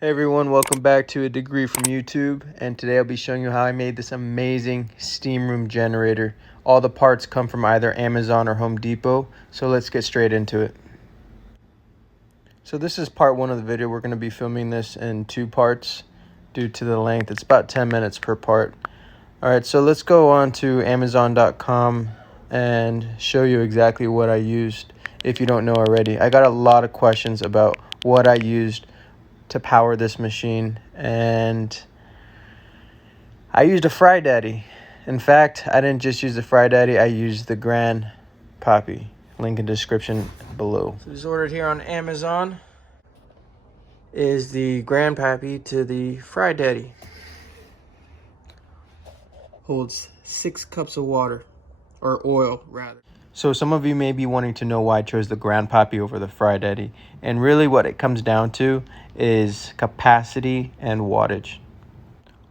Hey everyone, welcome back to A Degree from YouTube, and today I'll be showing you how I made this amazing steam room generator. All the parts come from either Amazon or Home Depot, so let's get straight into it. So this is part one of the video. We're going to be filming this in two parts due to the length. It's about 10 minutes per part. Alright, so let's go on to Amazon.com and show you exactly what I used if you don't know already. I got a lot of questions about what I used to power this machine, and I used a Fry Daddy. In fact, I didn't just use the Fry Daddy, I used the GranPappy. Link in description below. So this ordered here on Amazon is the GranPappy to the Fry Daddy. Holds 6 cups of water, or oil rather. So some of you may be wanting to know why I chose the GranPappy over the Fry Daddy, and really what it comes down to is capacity and wattage.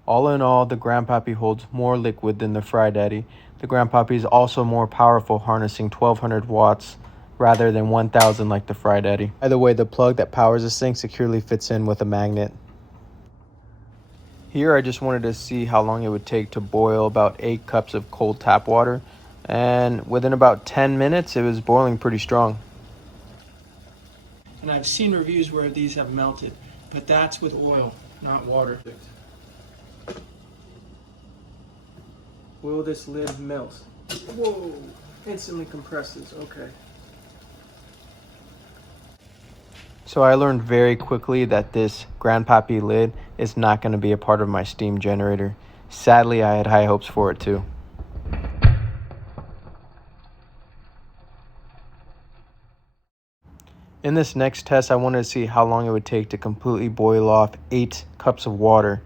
All in all, the GranPappy holds more liquid than the Fry Daddy. The GranPappy is also more powerful, harnessing 1200 watts rather than 1000 like the Fry Daddy. By the way, the plug that powers this thing securely fits in with a magnet. Here I just wanted to see how long it would take to boil about 8 cups of cold tap water, and within about 10 minutes it was boiling pretty strong. And I've seen reviews where these have melted, but that's with oil, not water. Will this lid melt? Whoa, instantly compresses, okay. So I learned very quickly that this GranPappy lid is not going to be a part of my steam generator. Sadly, I had high hopes for it too. In this next test, I wanted to see how long it would take to completely boil off 8 cups of water.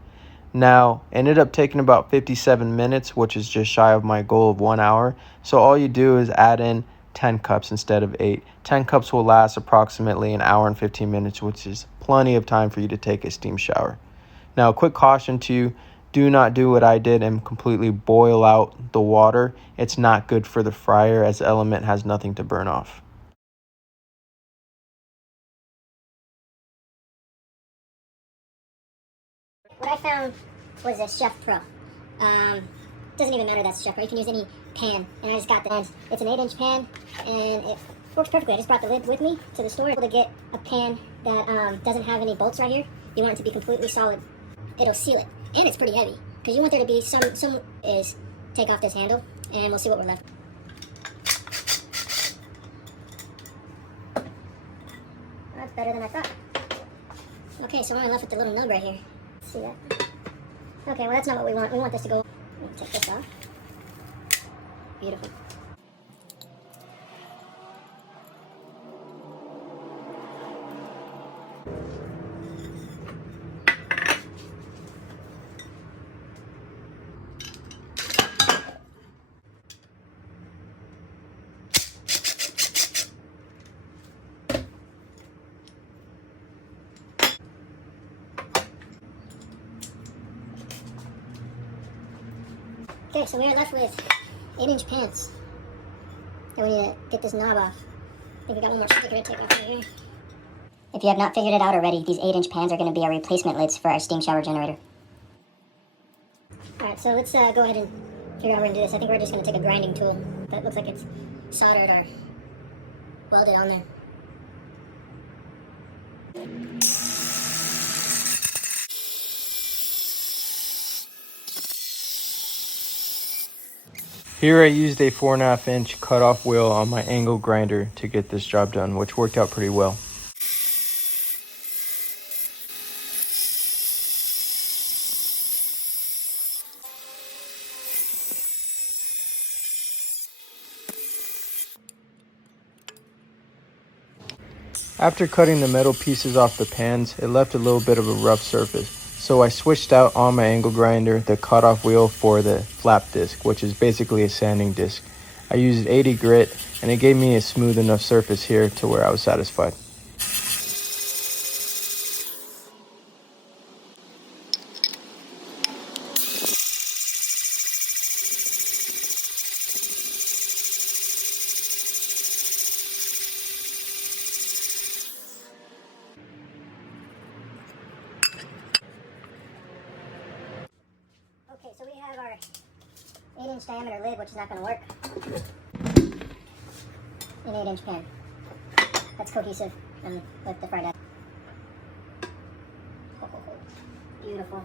Now, it ended up taking about 57 minutes, which is just shy of my goal of 1 hour. So all you do is add in 10 cups instead of 8. 10 cups will last approximately an hour and 15 minutes, which is plenty of time for you to take a steam shower. Now, a quick caution to you, do not do what I did and completely boil out the water. It's not good for the fryer, as the element has nothing to burn off. What I found was a Chef Pro. Doesn't even matter that's Chef Pro. You can use any pan. And I just got the, it's an 8-inch pan, and it works perfectly. I just brought the lid with me to the store. Able to get a pan that doesn't have any bolts right here. You want it to be completely solid. It'll seal it, and it's pretty heavy because you want there to be some is take off this handle, and we'll see what we're left. That's better than I thought. Okay, so we're left with the little nub right here. See that? Okay, well that's not what we want. We want this to go. Take this off. Beautiful. Okay, so we are left with 8-inch pans. And we need to get this knob off. I think we got one more sticker to take off right here. If you have not figured it out already, these 8-inch pans are going to be our replacement lids for our steam shower generator. Alright, so let's go ahead and figure out how we're going to do this. I think we're just going to take a grinding tool that looks like it's soldered or welded on there. Here I used a 4.5-inch cutoff wheel on my angle grinder to get this job done, which worked out pretty well. After cutting the metal pieces off the pans, it left a little bit of a rough surface. So I switched out on my angle grinder the cutoff wheel for the flap disc, which is basically a sanding disc. I used 80 grit, and it gave me a smooth enough surface here to where I was satisfied. 8-inch diameter lid, which is not going to work. An 8-inch pan that's cohesive with the fried egg. Beautiful.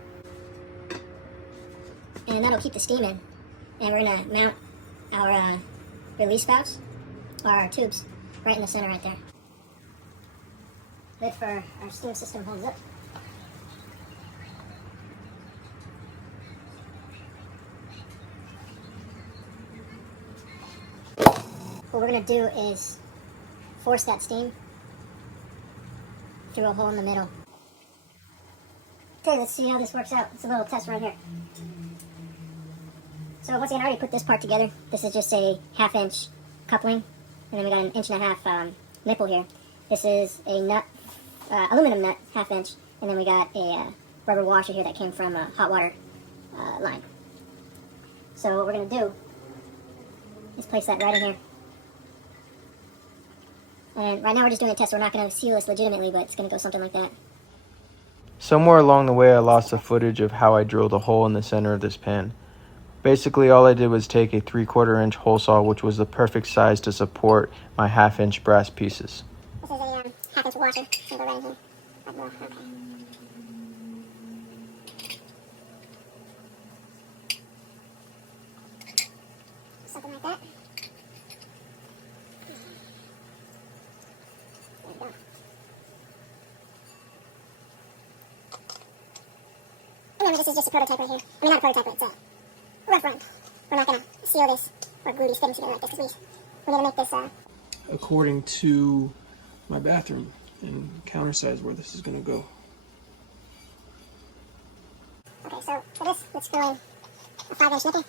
And that'll keep the steam in. And we're going to mount our release valves, or our tubes, right in the center right there. Lid for our steam system holds up. What we're going to do is force that steam through a hole in the middle. Okay, let's see how this works out. It's a little test right here. So once again, I already put this part together. This is just a 1/2-inch coupling, and then we got an 1.5-inch nipple here. This is a nut, aluminum nut, 1/2-inch, and then we got a rubber washer here that came from a hot water line. So what we're going to do is place that right in here. And right now we're just doing a test. We're not going to seal this legitimately, but it's going to go something like that. Somewhere along the way, I lost the footage of how I drilled a hole in the center of this pan. Basically, all I did was take a 3/4-inch hole saw, which was the perfect size to support my 1/2-inch brass pieces. This is a 1/2-inch washer. Go right in here. Okay. Something like that. There we go. Remember, this is just a prototype right here. I mean, not a prototype, but it's a rough run. We're not going to seal this or glue these things together like this, because we're going to make this According to my bathroom and counter size where this is going to go. Okay, so for this, let's screw in a 5-inch nipple.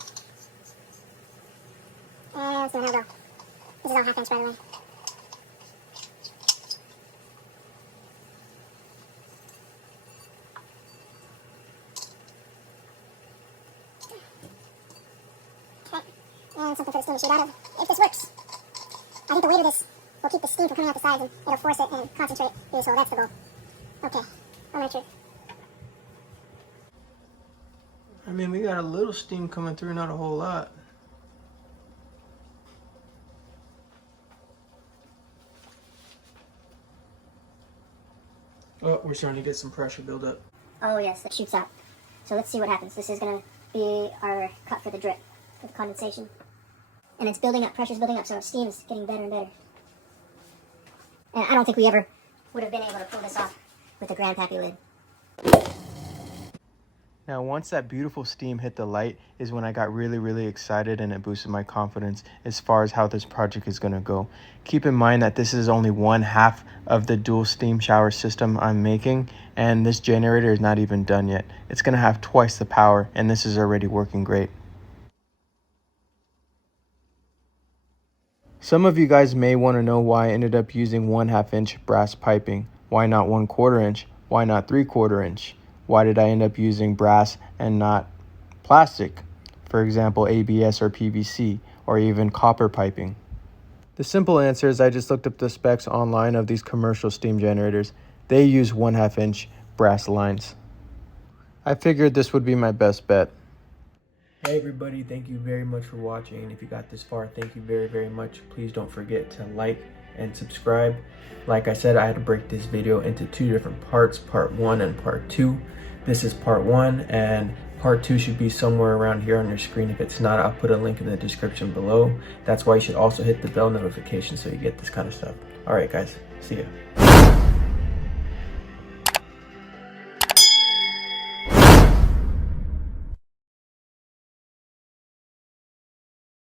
And let's do an elbow. This is all 1/2 inch, by the way. Okay, and something for the steam to shoot out of. If this works, I think the weight of this will keep the steam from coming out the sides, and it'll force it and concentrate through this hole. That's the goal. Okay, I'm gonna try. I mean, we got a little steam coming through, not a whole lot. Oh, we're starting to get some pressure build up. Oh yes, it shoots out. So let's see what happens. This is going to be our cut for the drip, for the condensation. And it's building up, pressure's building up, so our steam's getting better and better. And I don't think we ever would have been able to pull this off with the GranPappy lid. Now, once that beautiful steam hit the light is when I got really excited, and it boosted my confidence as far as how this project is going to go. Keep in mind that this is only 1/2 of the dual steam shower system I'm making, and this generator is not even done yet. It's going to have twice the power, and this is already working great. Some of you guys may want to know why I ended up using 1/2-inch brass piping. Why not 1/4 inch? Why not 3/4 inch? Why did I end up using brass and not plastic? For example, ABS or PVC, or even copper piping. The simple answer is I just looked up the specs online of these commercial steam generators. They use 1/2-inch brass lines. I figured this would be my best bet. Hey everybody, thank you very much for watching, and if you got this far, thank you very much. Please don't forget to like and subscribe. Like I said, I had to break this video into 2 different parts, part 1 and part 2. This is part 1, and part 2 should be somewhere around here on your screen. If it's not, I'll put a link in the description below. That's why you should also hit the bell notification so you get this kind of stuff. All right guys, see ya.